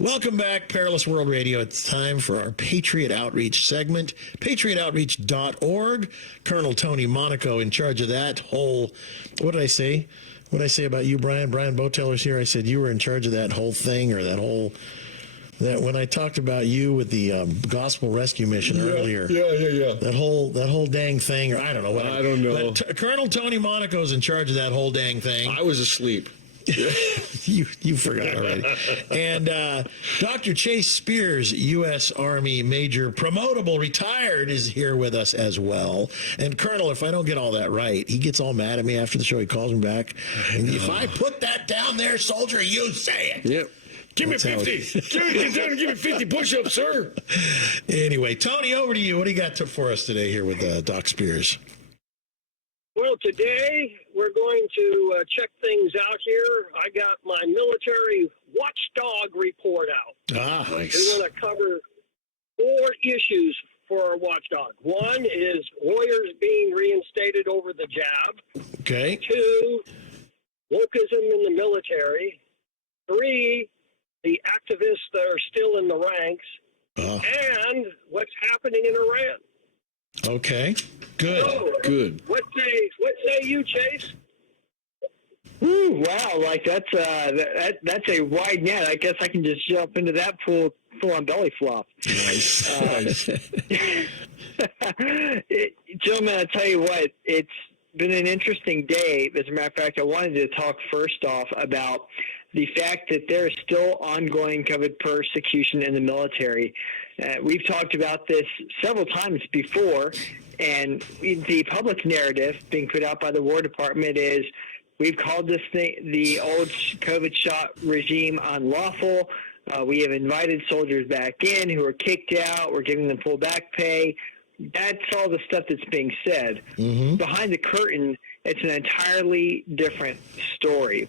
Welcome back, Perilous World Radio. It's time for our Patriot Outreach segment, patriotoutreach.org. Colonel Tony Monaco in charge of that whole, what did I say? What did I say about you, Brian? Brian Bouteller's here. I said you were in charge of that whole thing, or that when I talked about you with the Gospel Rescue Mission earlier. Yeah. That whole dang thing, or I don't know. I don't know. But Colonel Tony Monaco's in charge of that whole dang thing. I was asleep. You forgot already. And Dr. Chase Spears, U.S. Army Major, promotable, retired, is here with us as well. And Colonel, if I don't get all that right, he gets all mad at me after the show. He calls me back. And if I put that down there, soldier, you say it. Yep. Give me 50. Get down and give me 50 push-ups, sir. Anyway, Tony, over to you. What do you got for us today here with Doc Spears? Well, today we're going to check things out here. I got my military watchdog report out. Ah, nice. We want to cover 4 issues for our watchdog. 1 is warriors being reinstated over the jab. Okay. 2, wokeism in the military. 3, the activists that are still in the ranks. And what's happening in Iran. Okay. Good. So, Good. What say you, Chase? Ooh, wow! Like that's a wide net. I guess I can just jump into that full on belly flop. Nice. Gentlemen, I'll tell you what. It's been an interesting day. As a matter of fact, I wanted to talk first off about the fact that there is still ongoing COVID persecution in the military. We've talked about this several times before, and the public narrative being put out by the War Department is we've called this thing, the old COVID shot regime, unlawful. We have invited soldiers back in who were kicked out. We're giving them full back pay. That's all the stuff that's being said. Mm-hmm. Behind the curtain, it's an entirely different story.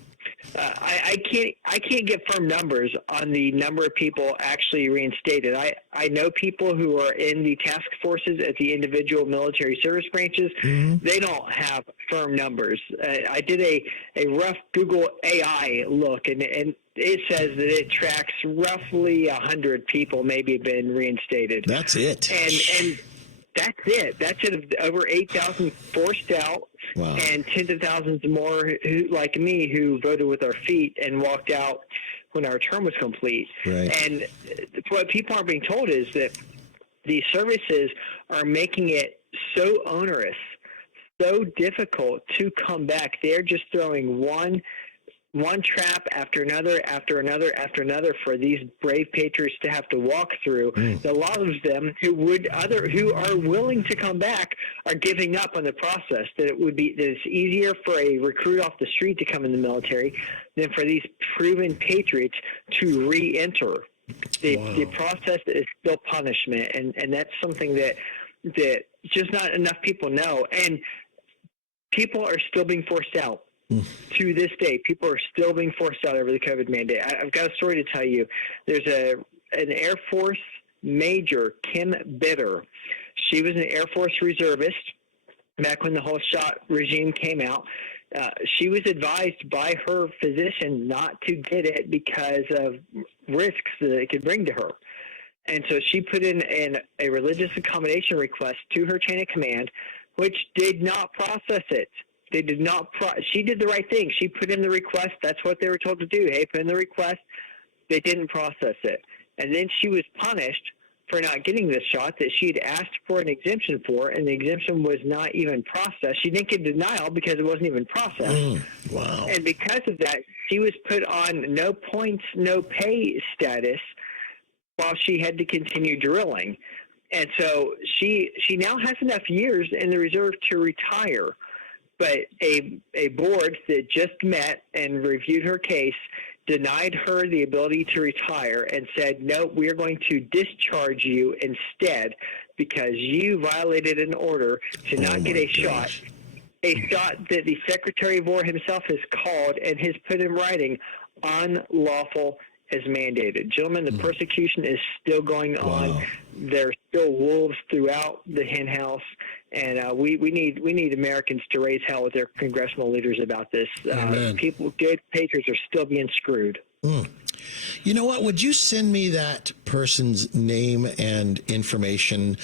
I can't get firm numbers on the number of people actually reinstated. I know people who are in the task forces at the individual military service branches. Mm-hmm. They don't have firm numbers. I did a rough Google AI look, and it says that it tracks roughly 100 people maybe have been reinstated. That's it. And that's it. That's it. Over 8,000 forced out, wow. And tens of thousands more who, like me, who voted with our feet and walked out when our term was complete. Right. And what people aren't being told is that these services are making it so onerous, so difficult to come back. They're just throwing one trap after another for these brave patriots to have to walk through. A lot of them who are willing to come back are giving up on the process. That it's easier for a recruit off the street to come in the military than for these proven patriots to re-enter. The process is still punishment, and that's something that just not enough people know. And people are still being forced out. To this day, people are still being forced out over the COVID mandate. I've got a story to tell you. There's an Air Force Major, Kim Bitter. She was an Air Force reservist back when the whole shot regime came out. She was advised by her physician not to get it because of risks that it could bring to her. And so she put in a religious accommodation request to her chain of command, which did not process it. They did not. She did the right thing. She put in the request. That's what they were told to do. Hey, put in the request. They didn't process it. And then she was punished for not getting this shot that she had asked for an exemption for, and the exemption was not even processed. She didn't get denial because it wasn't even processed. Wow. And because of that, she was put on no points, no pay status while she had to continue drilling. And so she now has enough years in the reserve to retire. But a board that just met and reviewed her case denied her the ability to retire and said, no, we're going to discharge you instead because you violated an order to not get a shot that the Secretary of War himself has called and has put in writing unlawful as mandated. Gentlemen, the persecution is still going on. There are still wolves throughout the hen house, and we need Americans to raise hell with their congressional leaders about this. Good patriots are still being screwed. You know what? Would you send me that person's name and information?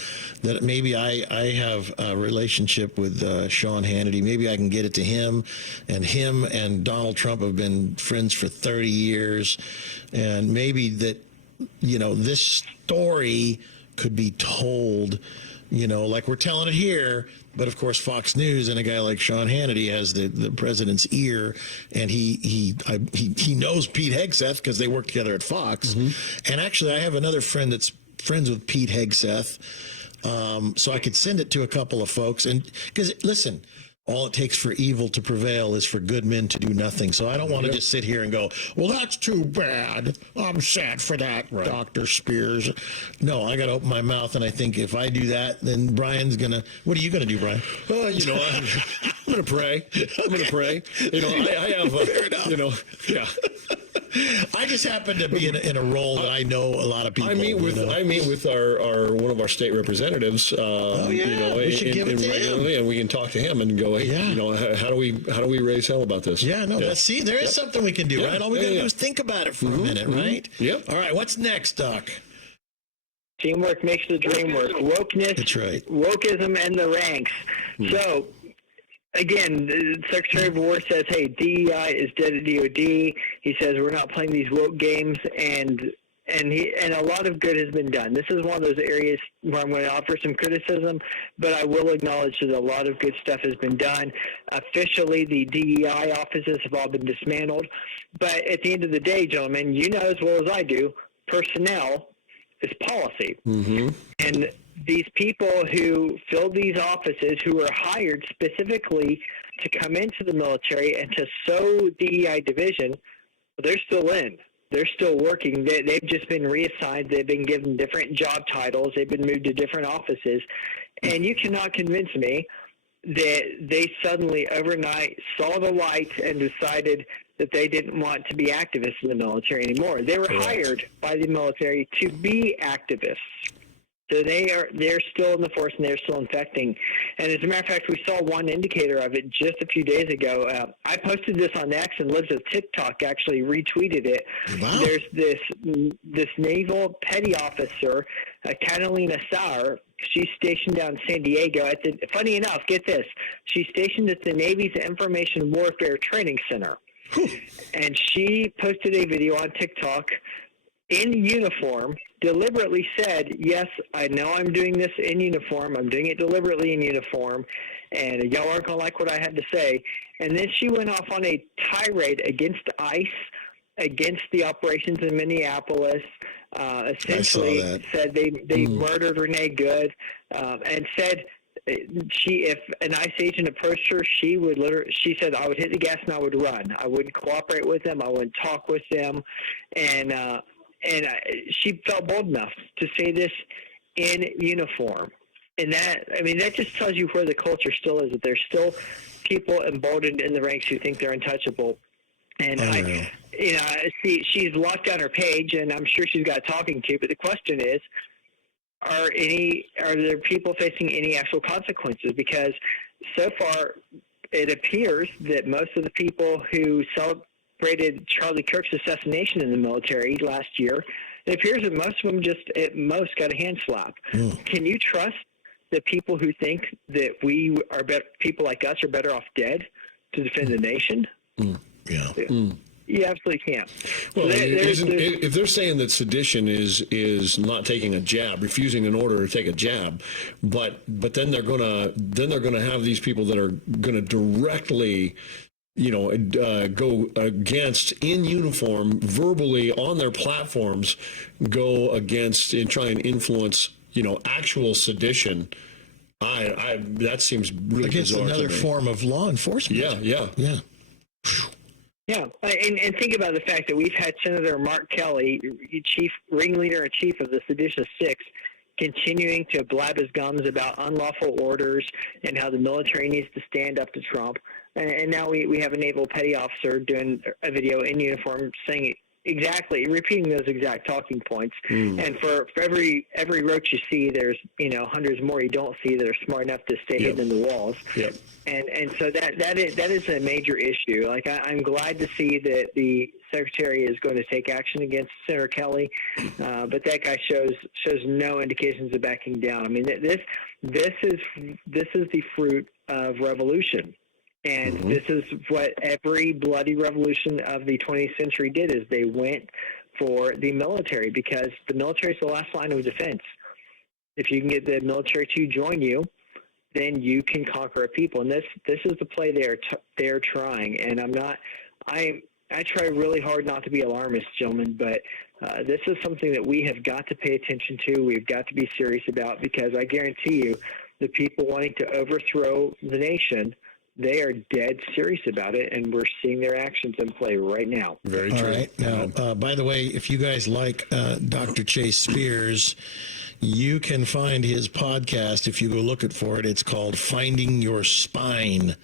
That maybe I have a relationship with Sean Hannity. Maybe I can get it to him. And Donald Trump have been friends for 30 years. And maybe that, this story could be told, like we're telling it here. But of course, Fox News and a guy like Sean Hannity has the president's ear, and he knows Pete Hegseth because they work together at Fox. And actually, I have another friend that's friends with Pete Hegseth, so I could send it to a couple of folks. And because listen, all it takes for evil to prevail is for good men to do nothing. So I don't want to just sit here and go, well, that's too bad. I'm sad for that, Dr. Spears. No, I got to open my mouth, and I think if I do that, then Brian's going to... What are you going to do, Brian? I'm going to pray. I'm going to pray. I have... Fair enough. Yeah. I just happen to be in a role that I know a lot of people. I meet with our one of our state representatives. We should give it to regularly, him. and we can talk to him and go, hey, how do we raise hell about this? Yeah, no, there is something we can do, right? All we got to do is think about it for a minute, right? Yep. All right, what's next, Doc? Teamwork makes the dream work. Wokeness, That's right. Wokeism, and the ranks. So, again, the Secretary of War says, hey, DEI is dead at DOD. He says we're not playing these woke games, and a lot of good has been done. This is one of those areas where I'm going to offer some criticism, but I will acknowledge that a lot of good stuff has been done. Officially, the DEI offices have all been dismantled. But at the end of the day, gentlemen, you know as well as I do, personnel is policy. And these people who fill these offices, who are hired specifically to come into the military and to sow DEI division, they're still in. They're still working. They've just been reassigned. They've been given different job titles. They've been moved to different offices. And you cannot convince me that they suddenly overnight saw the light and decided that they didn't want to be activists in the military anymore. They were hired by the military to be activists. So they're still in the force, and they're still infecting. And as a matter of fact, we saw one indicator of it just a few days ago. I posted this on X, and Liz of TikTok actually retweeted it. Wow. There's this naval petty officer, Catalina Sauer. She's stationed down in San Diego. Funny enough, get this. She's stationed at the Navy's Information Warfare Training Center. And she posted a video on TikTok in uniform, deliberately said, yes, I know I'm doing this in uniform. I'm doing it deliberately in uniform, and y'all aren't going to like what I had to say. And then she went off on a tirade against ICE, against the operations in Minneapolis, essentially said they murdered Renee Good, and said if an ICE agent approached her, she said, I would hit the gas and I would run. I wouldn't cooperate with them. I wouldn't talk with them. And she felt bold enough to say this in uniform. And that just tells you where the culture still is, that there's still people emboldened in the ranks who think they're untouchable. And she's locked down her page, and I'm sure she's got a talking to, but the question is, are there people facing any actual consequences? Because so far it appears that most of the people who celebrated Charlie Kirk's assassination in the military last year, it appears that most of them just at most got a hand slap. Can you trust the people who think that people like us are better off dead to defend the nation? You absolutely can't. Well, if they're saying that sedition is not taking a jab, refusing an order to take a jab, but then they're gonna have these people that are gonna directly, go against in uniform, verbally on their platforms, go against and try and influence, actual sedition. That seems really against bizarre another to me. form of law enforcement. Yeah. Yeah, and think about the fact that we've had Senator Mark Kelly, ringleader and chief of the Seditious Six, continuing to blab his gums about unlawful orders and how the military needs to stand up to Trump. And now we have a naval petty officer doing a video in uniform saying Exactly, repeating those exact talking points. And for every roach you see, there's hundreds more you don't see that are smart enough to stay hidden in the walls. Yep. And so that is a major issue. Like I'm glad to see that the Secretary is going to take action against Senator Kelly, but that guy shows no indications of backing down. I mean, this is the fruit of revolution. And this is what every bloody revolution of the 20th century did, is they went for the military, because the military is the last line of defense. If you can get the military to join you, then you can conquer a people. And this is the play they're trying. And I try really hard not to be alarmist, gentlemen, but this is something that we have got to pay attention to. We've got to be serious about, because I guarantee you the people wanting to overthrow the nation, they are dead serious about it, and we're seeing their actions in play right now. Very true. All right. Now, by the way, if you guys like Dr. Chase Spears, you can find his podcast if you go looking for it. It's called Finding Your Spine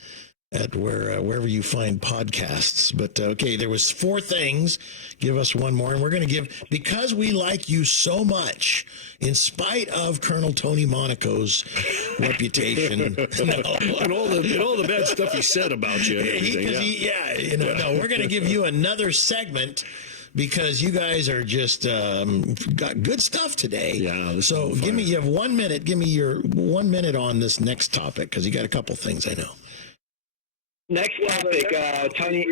at wherever you find podcasts. But okay, there was 4 things. Give us one more, and we're going to give, because we like you so much, in spite of Colonel Tony Monaco's reputation, and all the bad stuff he said about you. And everything, we're going to give you another segment, because you guys are just got good stuff today. Yeah. So you have 1 minute. Give me your 1 minute on this next topic, because you got a couple things I know. Next topic, Tony.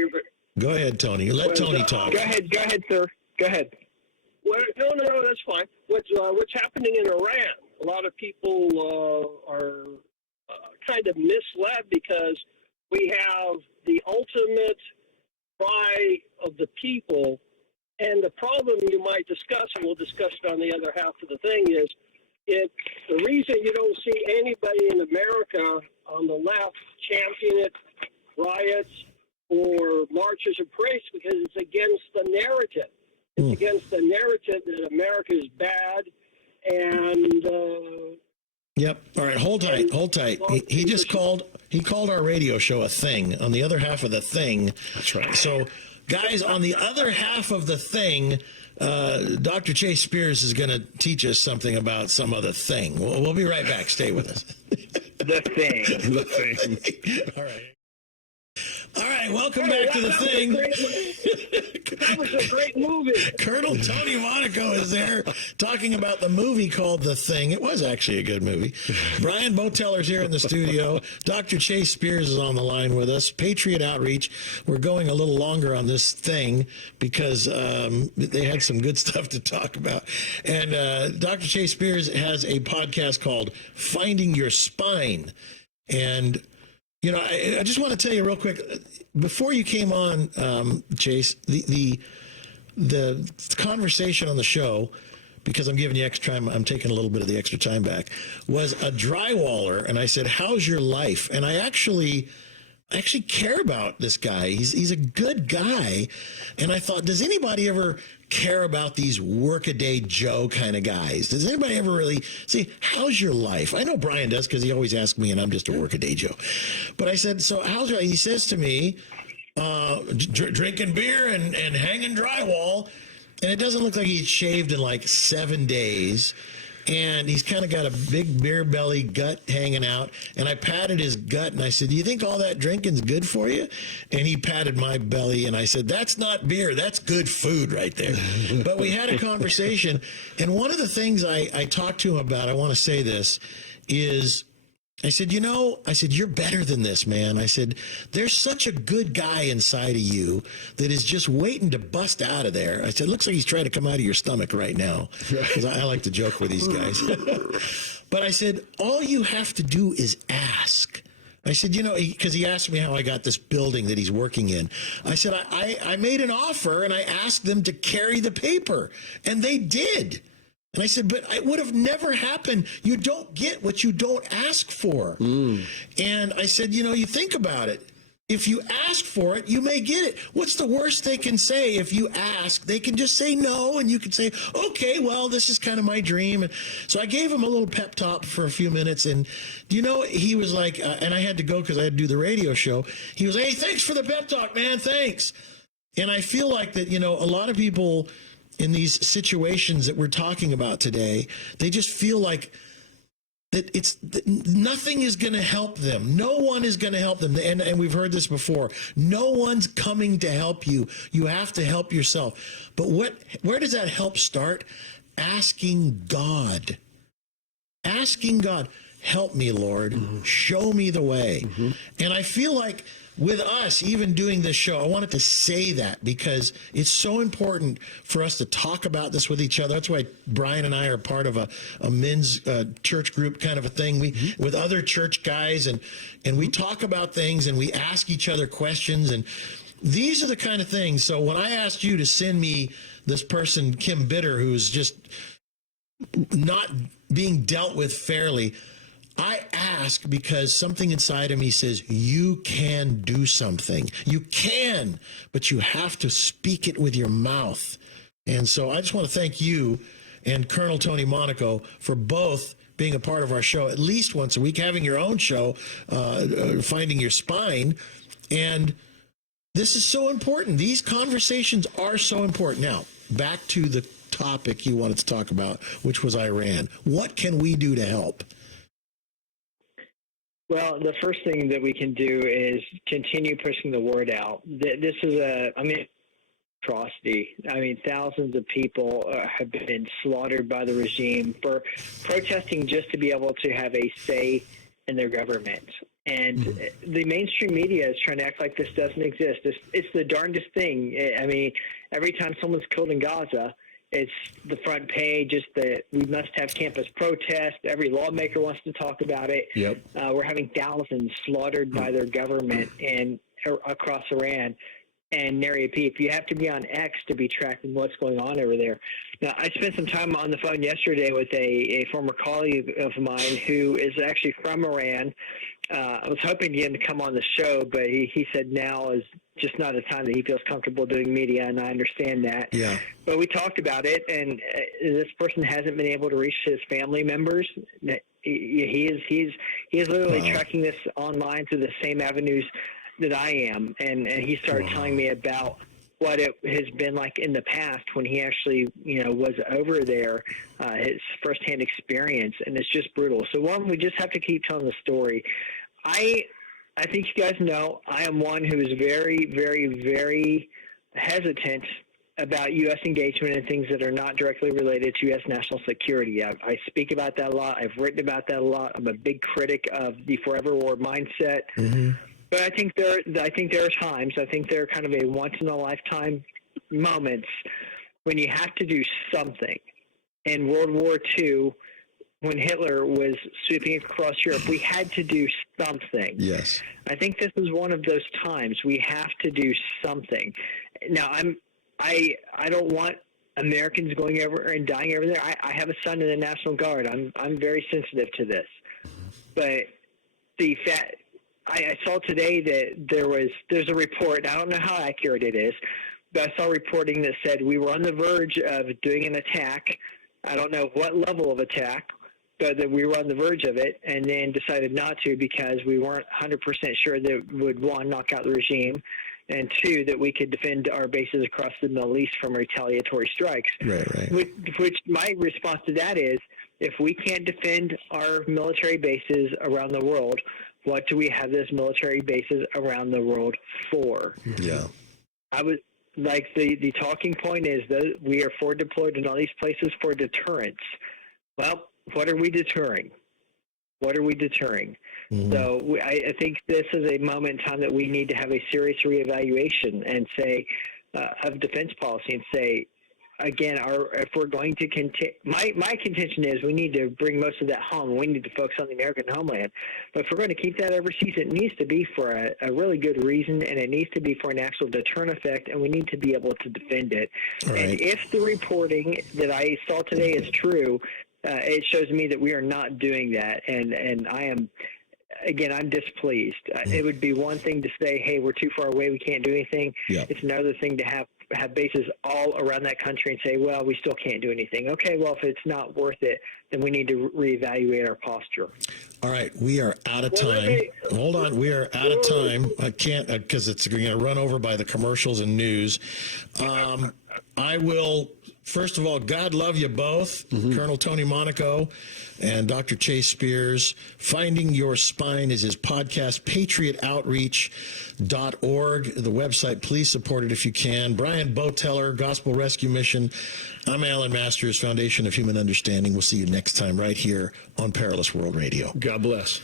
Go ahead, Tony. Let Tony talk. Go ahead, sir. Go ahead. Well, no, that's fine. What's happening in Iran? A lot of people are kind of misled, because we have the ultimate cry of the people, and the problem you might discuss, and we'll discuss it on the other half of the thing, is the reason you don't see anybody in America on the left champion it, riots or marches of praise, because it's against the narrative. It's against the narrative that America is bad, and Yep. All right. Hold tight. He just called our radio show a thing. On the other half of the thing. That's right. So, guys, on the other half of the thing, Dr. Chase Spears is going to teach us something about some other thing. We'll be right back. Stay with us. The thing. The thing. All right. All right, welcome back to the thing. That was a great movie. Colonel Tony Monaco is there talking about the movie called The Thing. It was actually a good movie. Brian Bouteller's here in the studio. Dr. Chase Spears is on the line with us. Patriot Outreach. We're going a little longer on this thing because they had some good stuff to talk about. And Dr. Chase Spears has a podcast called Finding Your Spine. And you know, I just want to tell you real quick, before you came on, Chase, the conversation on the show, because I'm giving you extra time, I'm taking a little bit of the extra time back, was a drywaller, and I said, "How's your life?" And I actually care about this guy. He's a good guy, and I thought, does anybody ever care about these workaday Joe kind of guys? Does anybody ever really say, how's your life? I know Brian does, because he always asks me, and I'm just a workaday Joe. But I said, so how's your life? He says to me, drinking beer and hanging drywall, and it doesn't look like he's shaved in like 7 days. And he's kind of got a big beer belly gut hanging out. And I patted his gut, and I said, do you think all that drinking's good for you? And he patted my belly, and I said, that's not beer. That's good food right there. But we had a conversation. And one of the things I talked to him about, I want to say this, is I said, you're better than this, man. I said, there's such a good guy inside of you that is just waiting to bust out of there. I said, looks like he's trying to come out of your stomach right now. Because I like to joke with these guys. But I said, all you have to do is ask. I said, because he asked me how I got this building that he's working in. I said, I made an offer, and I asked them to carry the paper. And they did. And I said, but it would have never happened. You don't get what you don't ask for. And I said, you think about it. If you ask for it, you may get it. What's the worst they can say if you ask? They can just say no, and you can say, okay, well, this is kind of my dream. And so I gave him a little pep talk for a few minutes, and he was like, and I had to go because I had to do the radio show. He was, hey, thanks for the pep talk, man, thanks. And I feel like that, a lot of people in these situations that we're talking about today, they just feel like that nothing is going to help them. No one is going to help them. And we've heard this before. No one's coming to help you. You have to help yourself. But where does that help start? Asking God. Asking God, help me, Lord. Mm-hmm. Show me the way. Mm-hmm. And I feel like with us even doing this show, I wanted to say that because it's so important for us to talk about this with each other. That's why Brian and I are part of a men's church group kind of a thing. With other church guys, and we talk about things and we ask each other questions. And these are the kind of things. So when I asked you to send me this person, Kim Bitter, who's just not being dealt with fairly, I ask because something inside of me says, you can do something. You can, but you have to speak it with your mouth. And so I just want to thank you and Colonel Tony Monaco for both being a part of our show at least once a week, having your own show, Finding Your Spine. And this is so important. These conversations are so important. Now, back to the topic you wanted to talk about, which was Iran. What can we do to help? Well, the first thing that we can do is continue pushing the word out. This is atrocity. Thousands of people have been slaughtered by the regime for protesting just to be able to have a say in their government. And the mainstream media is trying to act like this doesn't exist. It's the darndest thing. Every time someone's killed in Gaza, it's the front page. It's that we must have campus protest. Every lawmaker wants to talk about it. Yep. We're having thousands slaughtered by their government and across Iran. And nary a peep. You have to be on X to be tracking what's going on over there. Now, I spent some time on the phone yesterday with a former colleague of mine who is actually from Iran. I was hoping to get him to come on the show, but he said now is just not a time that he feels comfortable doing media, and I understand that. Yeah. But we talked about it, and this person hasn't been able to reach his family members. He is literally tracking this online through the same avenues that I am, and he started telling me about what it has been like in the past when he actually, was over there, his firsthand experience, and it's just brutal. So one, we just have to keep telling the story. I think you guys know I am one who is very, very, very hesitant about U.S. engagement in things that are not directly related to U.S. national security. I speak about that a lot. I've written about that a lot. I'm a big critic of the forever war mindset. Mm-hmm. But I think there are times, I think there are kind of a once-in-a-lifetime moments when you have to do something. In World War II, when Hitler was sweeping across Europe, we had to do something. Yes. I think this is one of those times we have to do something. Now, I don't want Americans going over and dying over there. I have a son in the National Guard. I'm very sensitive to this. But the fact I saw today that there's a report. I don't know how accurate it is, but I saw reporting that said we were on the verge of doing an attack. I don't know what level of attack, but that we were on the verge of it, and then decided not to because we weren't 100% sure that it would, one, knock out the regime, and two, that we could defend our bases across the Middle East from retaliatory strikes. Right. Which my response to that is, if we can't defend our military bases around the world, what do we have those military bases around the world for? Yeah. I would like the talking point is that we are forward deployed in all these places for deterrence. Well, what are we deterring? What are we deterring? Mm-hmm. So I think this is a moment in time that we need to have a serious reevaluation and say of defense policy and say, again, if we're going to my contention is we need to bring most of that home. We need to focus on the American homeland. But if we're going to keep that overseas, it needs to be for a really good reason, and it needs to be for an actual deterrent effect, and we need to be able to defend it. Right. And if the reporting that I saw today is true, it shows me that we are not doing that, and I am. Again, I'm displeased. It would be one thing to say, hey, we're too far away, we can't do anything. Yep. It's another thing to have have bases all around that country and say, well, we still can't do anything. Okay, well, if it's not worth it, then we need to reevaluate our posture. All right, we are out of time. Hold on, we are out of time. I can't because it's going to run over by the commercials and news. I will. First of all, God love you both, Colonel Tony Monaco and Dr. Chase Spears. Finding Your Spine is his podcast, patriotoutreach.org. The website, please support it if you can. Brian Bouteller, Gospel Rescue Mission. I'm Alan Masters, Foundation of Human Understanding. We'll see you next time right here on Perilous World Radio. God bless.